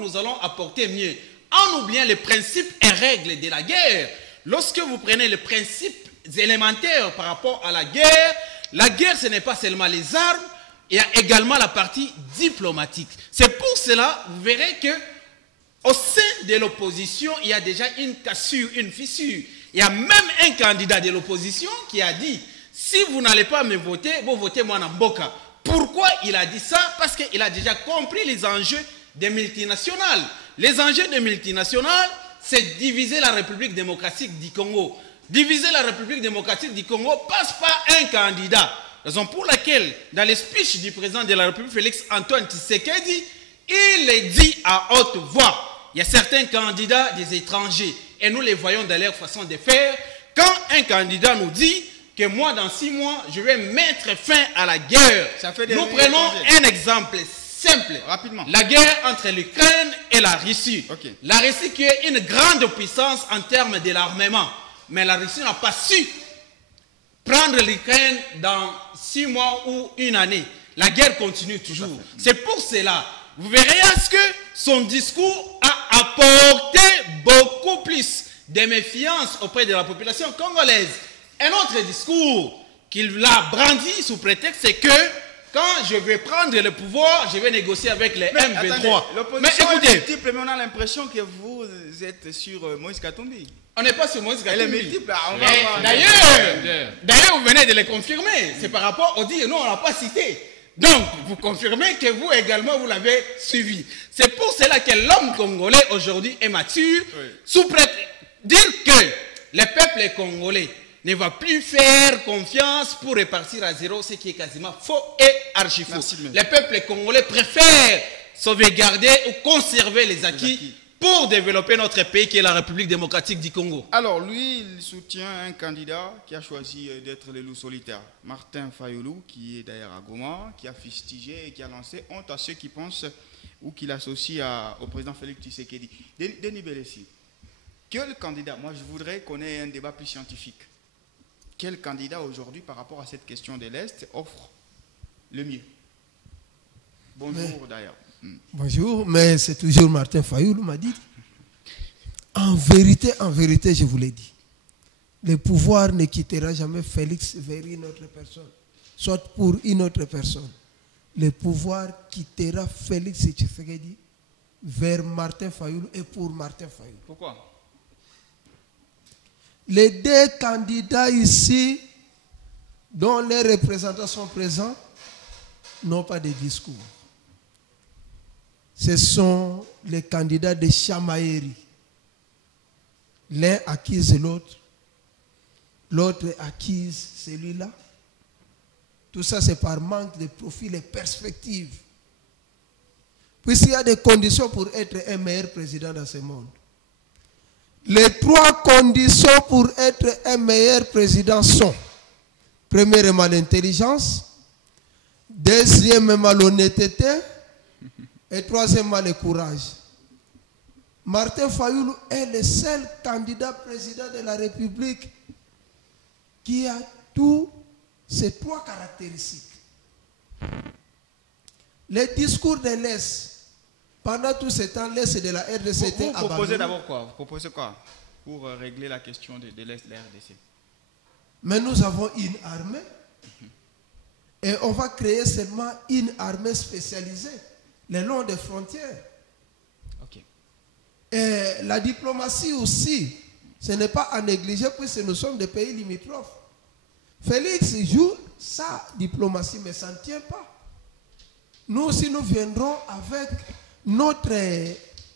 nous allons apporter mieux, en oubliant les principes et règles de la guerre. Lorsque vous prenez les principes élémentaires par rapport à la guerre, ce n'est pas seulement les armes, il y a également la partie diplomatique. C'est pour cela, vous verrez que au sein de l'opposition, il y a déjà une cassure, une fissure. Il y a même un candidat de l'opposition qui a dit, si vous n'allez pas me voter, vous votez moi Mboka. Pourquoi il a dit ça? Parce qu'il a déjà compris les enjeux des multinationales. Les enjeux des multinationales, c'est diviser la République démocratique du Congo. Diviser la République démocratique du Congo passe par un candidat. Raison pour laquelle, dans les speeches du président de la République, Félix Antoine Tshisekedi, il est dit à haute voix, il y a certains candidats des étrangers, et nous les voyons dans leur façon de faire. Quand un candidat nous dit que moi, dans 6 mois, je vais mettre fin à la guerre, nous prenons un exemple simple. Rapidement. La guerre entre l'Ukraine et la Russie. Okay. La Russie qui est une grande puissance en termes de l'armement. Mais la Russie n'a pas su prendre l'Ukraine dans 6 mois ou 1 année. La guerre continue toujours. C'est pour cela, vous verrez à ce que son discours a apporté beaucoup plus de méfiance auprès de la population congolaise. Un autre discours qu'il a brandi sous prétexte, c'est que quand je vais prendre le pouvoir, je vais négocier avec les M23. Mais écoutez, mais on a l'impression que vous êtes sur Moïse Katumbi. On n'est pas sur Moïse Katumbi. Elle est multiple. D'ailleurs, vous venez de le confirmer. C'est par rapport au dire, nous, on n'a pas cité. Donc, vous confirmez que vous également, vous l'avez suivi. C'est pour cela que l'homme congolais aujourd'hui est mature, sous prétexte dire que le peuple congolais ne va plus faire confiance pour repartir à zéro, ce qui est quasiment faux et archi faux. Le peuple congolais préfère sauvegarder ou conserver les acquis pour développer notre pays qui est la République démocratique du Congo. Alors lui, il soutient un candidat qui a choisi d'être le loup solitaire, Martin Fayoulou, qui est d'ailleurs à Goma, qui a fustigé et qui a lancé honte à ceux qui pensent ou qui l'associent au président Félix Tshisekedi. Denis Belessi, quel candidat, moi je voudrais qu'on ait un débat plus scientifique. Quel candidat aujourd'hui par rapport à cette question de l'Est offre le mieux? Bonjour d'ailleurs. Bonjour, mais c'est toujours Martin Fayoulou m'a dit. En vérité, je vous l'ai dit. Le pouvoir ne quittera jamais Félix vers une autre personne, soit pour une autre personne. Le pouvoir quittera Félix Tshisekedi vers Martin Fayoulou et pour Martin Fayoulou. Pourquoi? Les 2 candidats ici, dont les représentants sont présents, n'ont pas de discours. Ce sont les candidats de chamaillerie. L'un accuse l'autre, l'autre accuse celui-là. Tout ça, c'est par manque de profil et perspective. Puisqu'il y a des conditions pour être un meilleur président dans ce monde. Les 3 conditions pour être un meilleur président sont, premièrement, l'intelligence, deuxièmement, l'honnêteté, et troisièmement, le courage. Martin Fayoulou est le seul candidat président de la République qui a tous ces 3 caractéristiques. Les discours de l'Est, pendant tout ce temps, l'Est de la RDC était abandonné. Vous proposez d'abord quoi? Vous proposez quoi pour régler la question de l'Est de la RDC? Mais nous avons une armée et on va créer seulement une armée spécialisée le long des frontières. Okay. Et la diplomatie aussi, ce n'est pas à négliger puisque nous sommes des pays limitrophes. Félix joue sa diplomatie, mais ça ne tient pas. Nous aussi, nous viendrons avec notre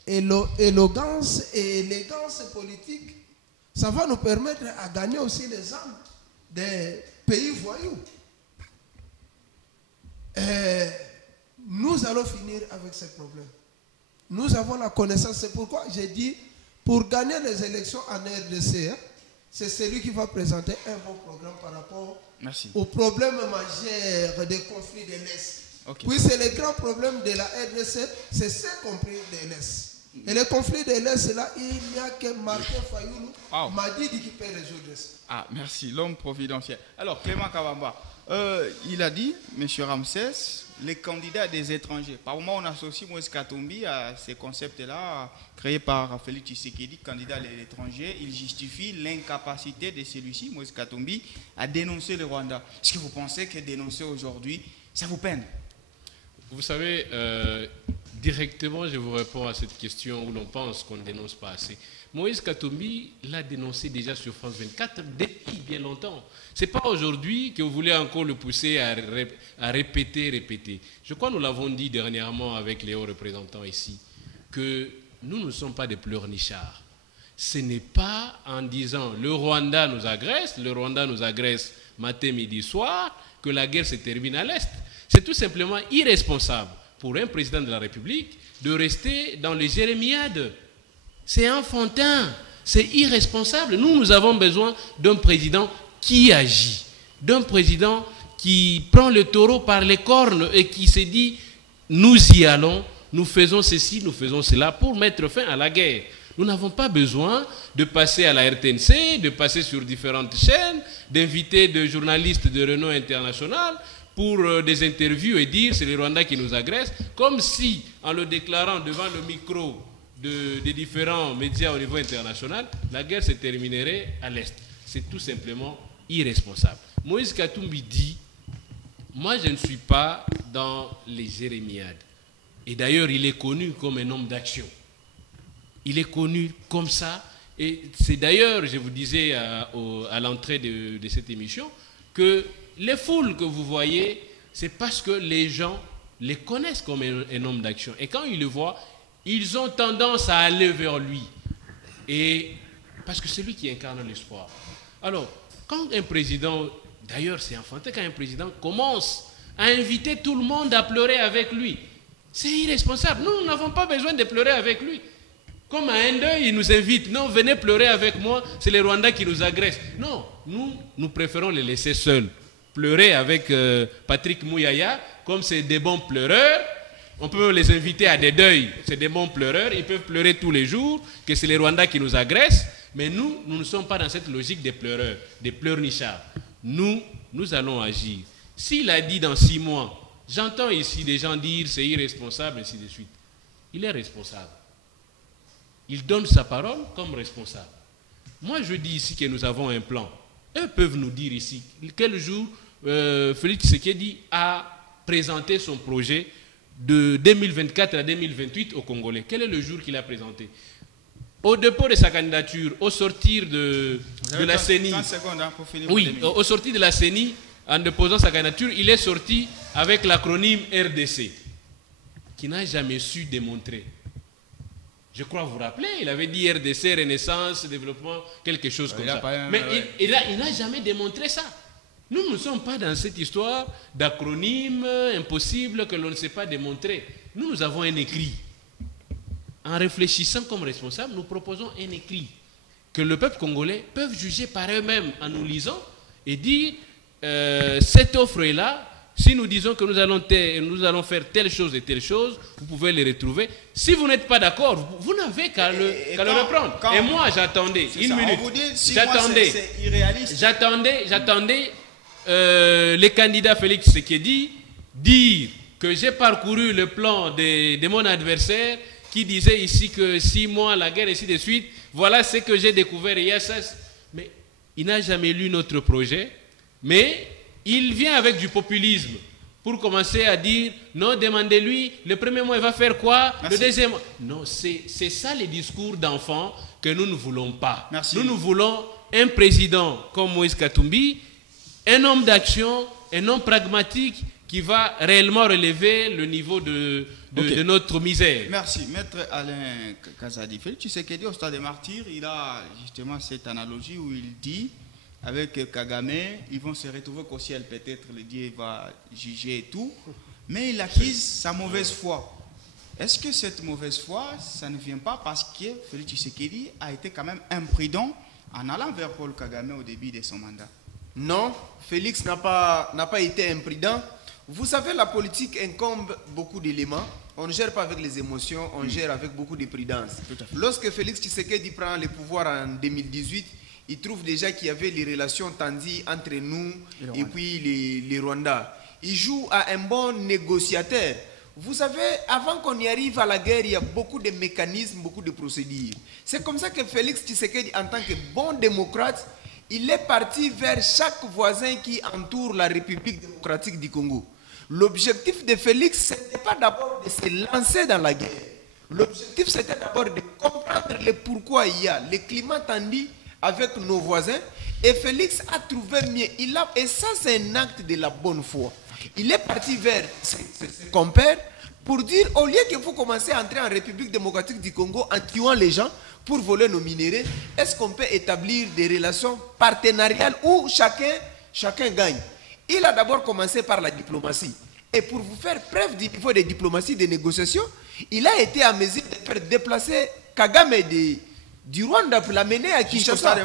élégance et élégance politique. Ça va nous permettre à gagner aussi les âmes des pays voyous. Et nous allons finir avec ce problème. Nous avons la connaissance. C'est pourquoi j'ai dit, pour gagner les élections en RDC, c'est celui qui va présenter un bon programme par rapport au problème majeur des conflits de l'Est. Okay. Puis c'est le grand problème de la RDC, c'est ce conflit de l'Est. Et le conflit de l'Est, là, il n'y a que Martin Fayoulou m'a dit qui peut résoudre ça. Ah, merci, l'homme providentiel. Alors, Clément Kavamba, Il a dit, M. Ramsès, les candidats des étrangers. Par moment, on associe Moïse Katumbi à ces concepts-là créés par Félix Tshisekedi, candidat à l'étranger. Il justifie l'incapacité de celui-ci, Moïse Katumbi, à dénoncer le Rwanda. Est-ce que vous pensez que dénoncer aujourd'hui, ça vous peine? Vous savez, directement, je vous réponds à cette question où l'on pense qu'on ne dénonce pas assez. Moïse Katumbi l'a dénoncé déjà sur France 24 depuis bien longtemps. Ce n'est pas aujourd'hui que vous voulez encore le pousser à répéter. Je crois que nous l'avons dit dernièrement avec les hauts représentants ici, que nous ne sommes pas des pleurnichards. Ce n'est pas en disant le Rwanda nous agresse matin, midi, soir, que la guerre se termine à l'Est. C'est tout simplement irresponsable pour un président de la République de rester dans les jérémiades. C'est enfantin, c'est irresponsable. Nous avons besoin d'un président qui agit, d'un président qui prend le taureau par les cornes et qui se dit « nous y allons, nous faisons ceci, nous faisons cela pour mettre fin à la guerre ». Nous n'avons pas besoin de passer à la RTNC, de passer sur différentes chaînes, d'inviter des journalistes de renom international pour des interviews et dire c'est les Rwandais qui nous agressent, comme si, en le déclarant devant le micro des différents médias au niveau international, la guerre se terminerait à l'Est. C'est tout simplement irresponsable. Moïse Katumbi dit, moi je ne suis pas dans les jérémiades. Et d'ailleurs, il est connu comme un homme d'action. Il est connu comme ça. Et c'est d'ailleurs, je vous disais à l'entrée de cette émission, que les foules que vous voyez, c'est parce que les gens les connaissent comme un homme d'action. Et quand ils le voient, ils ont tendance à aller vers lui. Et parce que c'est lui qui incarne l'espoir. Alors, quand un président, d'ailleurs c'est enfantin, quand un président commence à inviter tout le monde à pleurer avec lui, c'est irresponsable. Nous n'avons pas besoin de pleurer avec lui. Comme à un deuil, il nous invite. Non, venez pleurer avec moi, c'est les Rwandais qui nous agressent. Non, nous préférons les laisser seuls. Pleurer avec Patrick Mouyaya, comme c'est des bons pleureurs. On peut les inviter à des deuils, c'est des bons pleureurs. Ils peuvent pleurer tous les jours, que c'est les Rwandais qui nous agressent. Mais nous ne sommes pas dans cette logique des pleureurs, des pleurnichards. Nous allons agir. S'il a dit dans 6 mois, j'entends ici des gens dire c'est irresponsable, ainsi de suite. Il est responsable. Il donne sa parole comme responsable. Moi, je dis ici que nous avons un plan. Eux peuvent nous dire ici quel jour Félix Tshisekedi a présenté son projet de 2024 à 2028 au Congolais. Quel est le jour qu'il a présenté? Au dépôt de sa candidature, au sortir de la CENI, au sortir de la CENI, en déposant sa candidature, il est sorti avec l'acronyme RDC, qui n'a jamais su démontrer. Je crois vous rappeler, il avait dit RDC, Renaissance, Développement, quelque chose comme ça. Mais il n'a jamais démontré ça. Nous ne sommes pas dans cette histoire d'acronyme impossible que l'on ne sait pas démontrer. Nous avons un écrit. En réfléchissant comme responsable, nous proposons un écrit que le peuple congolais peut juger par eux-mêmes en nous lisant et dire cette offre est là. Si nous disons que nous allons faire telle chose et telle chose, vous pouvez les retrouver. Si vous n'êtes pas d'accord, vous n'avez qu'à le reprendre. Et moi, j'attendais une minute. J'attendais les candidats Félix Tshisekedi dire que j'ai parcouru le plan de mon adversaire qui disait ici que 6 mois, la guerre, et ainsi de suite. Voilà ce que j'ai découvert. Mais il n'a jamais lu notre projet. Mais il vient avec du populisme pour commencer à dire non, demandez-lui, le premier mois il va faire quoi? Merci. Le deuxième mois. Non, c'est ça les discours d'enfants que nous ne voulons pas. Merci. Nous voulons un président comme Moïse Katumbi, un homme d'action, un homme pragmatique qui va réellement relever le niveau de notre misère. Merci. Maître Alain Kazadi, tu sais qu'il dit au stade des martyrs, il a justement cette analogie où il dit avec Kagame, ils vont se retrouver qu'au ciel, peut-être le Dieu va juger et tout, mais il accuse sa mauvaise foi. Est-ce que cette mauvaise foi, ça ne vient pas parce que Félix Tshisekedi a été quand même imprudent en allant vers Paul Kagame au début de son mandat? Non, Félix n'a pas été imprudent. Vous savez, la politique incombe beaucoup d'éléments. On ne gère pas avec les émotions, on gère avec beaucoup de prudence. Lorsque Félix Tshisekedi prend le pouvoir en 2018, il trouve déjà qu'il y avait les relations tendues entre nous et puis les Rwandais. Il joue à un bon négociateur. Vous savez, avant qu'on y arrive à la guerre, il y a beaucoup de mécanismes, beaucoup de procédures. C'est comme ça que Félix Tshisekedi, en tant que bon démocrate, il est parti vers chaque voisin qui entoure la République démocratique du Congo. L'objectif de Félix, ce n'était pas d'abord de se lancer dans la guerre. L'objectif, c'était d'abord de comprendre le pourquoi il y a le climat tendu avec nos voisins. Et Félix a trouvé mieux. Et ça, c'est un acte de la bonne foi. Il est parti vers ses compères pour dire, au lieu que vous commencez à entrer en République démocratique du Congo en tuant les gens pour voler nos minéraux, est-ce qu'on peut établir des relations partenariales où chacun gagne? Il a d'abord commencé par la diplomatie. Et pour vous faire preuve du niveau de diplomatie, de négociation, il a été à mesure de faire déplacer Kagame du Rwanda pour l'amener à Kinshasa.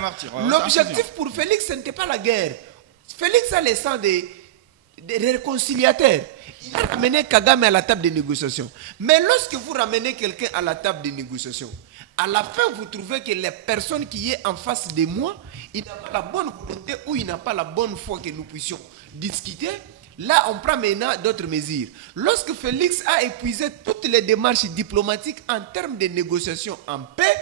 L'objectif pour Félix, ce n'était pas la guerre. Félix a le sang des réconciliateurs. Il a ramené Kagame à la table de négociation. Mais lorsque vous ramenez quelqu'un à la table de négociation, à la fin, vous trouvez que la personne qui est en face de moi, il n'a pas la bonne volonté ou il n'a pas la bonne foi que nous puissions discuter. Là, on prend maintenant d'autres mesures. Lorsque Félix a épuisé toutes les démarches diplomatiques en termes de négociation en paix,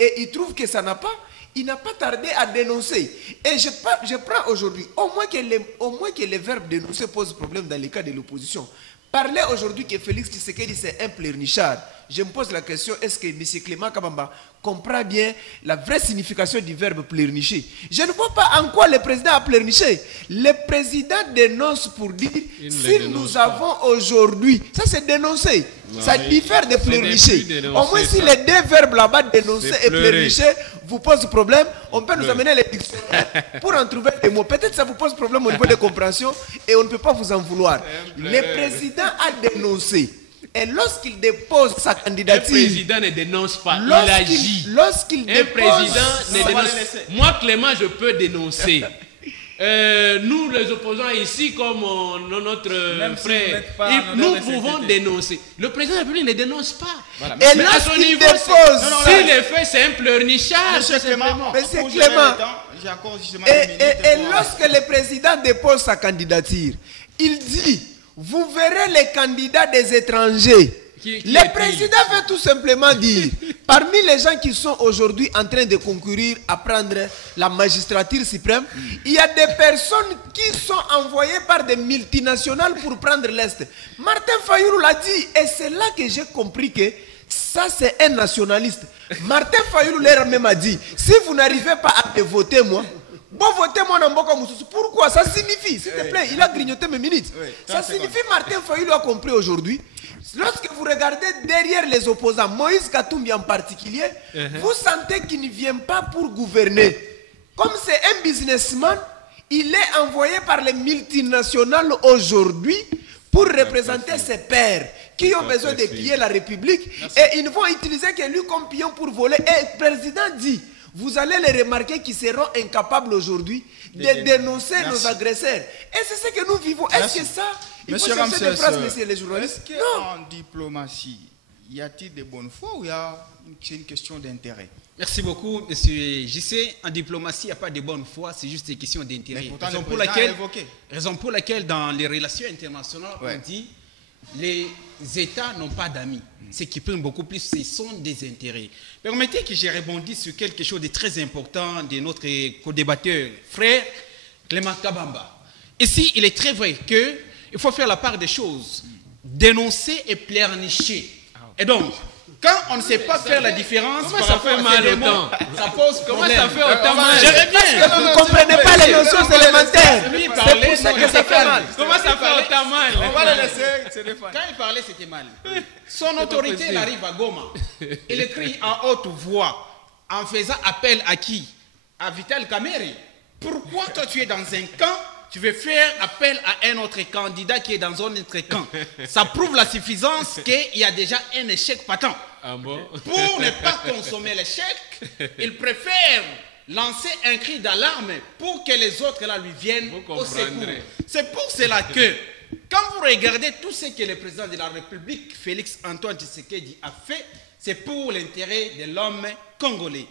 et il trouve que ça n'a pas, il n'a pas tardé à dénoncer. Et je prends aujourd'hui, au moins que le verbe dénoncer pose problème dans les cas de l'opposition. Parler aujourd'hui que Félix Tshisekedi c'est un pleurnichard, je me pose la question, est-ce que M. Clément Kabamba comprend bien la vraie signification du verbe pleurnicher? Je ne vois pas en quoi le président a pleurniché. Le président dénonce pour dire, si nous avons aujourd'hui, ça c'est dénoncer, non, ça diffère de pleurnicher. Au moins si les deux verbes là-bas, dénoncer et pleurnicher, vous pose problème, on peut nous amener les dictionnaires pour en trouver des mots. Peut-être ça vous pose problème au niveau de compréhension et on ne peut pas vous en vouloir. Le président a dénoncé. Et lorsqu'il dépose sa candidature... Le président ne dénonce pas, il agit. Lorsqu'il dépose... président ne dénonce pas. Moi, Clément, je peux dénoncer. Nous, les opposants ici, comme notre frère, nous pouvons dénoncer. Le président de la République ne dénonce pas. Voilà. Mais à son niveau, s'il le fait, c'est un pleurnichard. Monsieur Clément, et lorsque le président dépose sa candidature, il dit... Vous verrez les candidats des étrangers. Le président veut tout simplement dire, parmi les gens qui sont aujourd'hui en train de concourir à prendre la magistrature suprême, il y a des personnes qui sont envoyées par des multinationales pour prendre l'Est. Martin Fayulu l'a dit, et c'est là que j'ai compris que ça c'est un nationaliste. Martin Fayulu leur même a dit, si vous n'arrivez pas à me voter moi, bon, votez-moi dans Mboka Moussousou. Pourquoi? Ça signifie, s'il te plaît, il a grignoté mes minutes. Ça signifie, Martin Fayulu a compris aujourd'hui. Lorsque vous regardez derrière les opposants, Moïse Katumbi en particulier, vous sentez qu'il ne vient pas pour gouverner. Comme c'est un businessman, il est envoyé par les multinationales aujourd'hui pour représenter ses pairs qui ont besoin de piller la République. Et ils ne vont utiliser que lui comme pion pour voler. Et le président dit... Vous allez les remarquer qu'ils seront incapables aujourd'hui de dénoncer nos agresseurs. Et c'est ce que nous vivons. Est-ce que ça, il faut chercher des phrases, messieurs les journalistes? Est-ce qu'en diplomatie, y a-t-il de bonne foi ou c'est une question d'intérêt? Merci beaucoup, monsieur JC. En diplomatie, il n'y a pas de bonne foi, c'est juste une question d'intérêt. Raison pour laquelle, dans les relations internationales, on dit les États n'ont pas d'amis. Ce qui prime beaucoup plus, ce sont des intérêts. Permettez que je rebondisse sur quelque chose de très important de notre co-débatteur, frère Clément Kabamba. Ici, il est très vrai qu'il faut faire la part des choses, dénoncer et pleurnicher. Et donc, quand on ne sait pas faire la différence, comment ça fait mal autant? Ça pose problème. Comment ça fait autant mal? J'aimerais bien. Vous ne comprenez pas les notions élémentaires. C'est pour ça que ça fait mal. Comment ça fait autant mal? On va le laisser se défendre. Quand il parlait, c'était mal. Son autorité, il arrive à Goma. Il écrit en haute voix, en faisant appel à qui? À Vital Kamerhe. Pourquoi toi tu es dans un camp, tu veux faire appel à un autre candidat qui est dans un autre camp? Ça prouve la suffisance qu'il y a déjà un échec patent. Ah bon? Pour ne pas consommer l'échec, il préfère lancer un cri d'alarme pour que les autres là lui viennent au secours. C'est pour cela que, quand vous regardez tout ce que le président de la République, Félix Antoine Tshisekedi, a fait, c'est pour l'intérêt de l'homme congolais.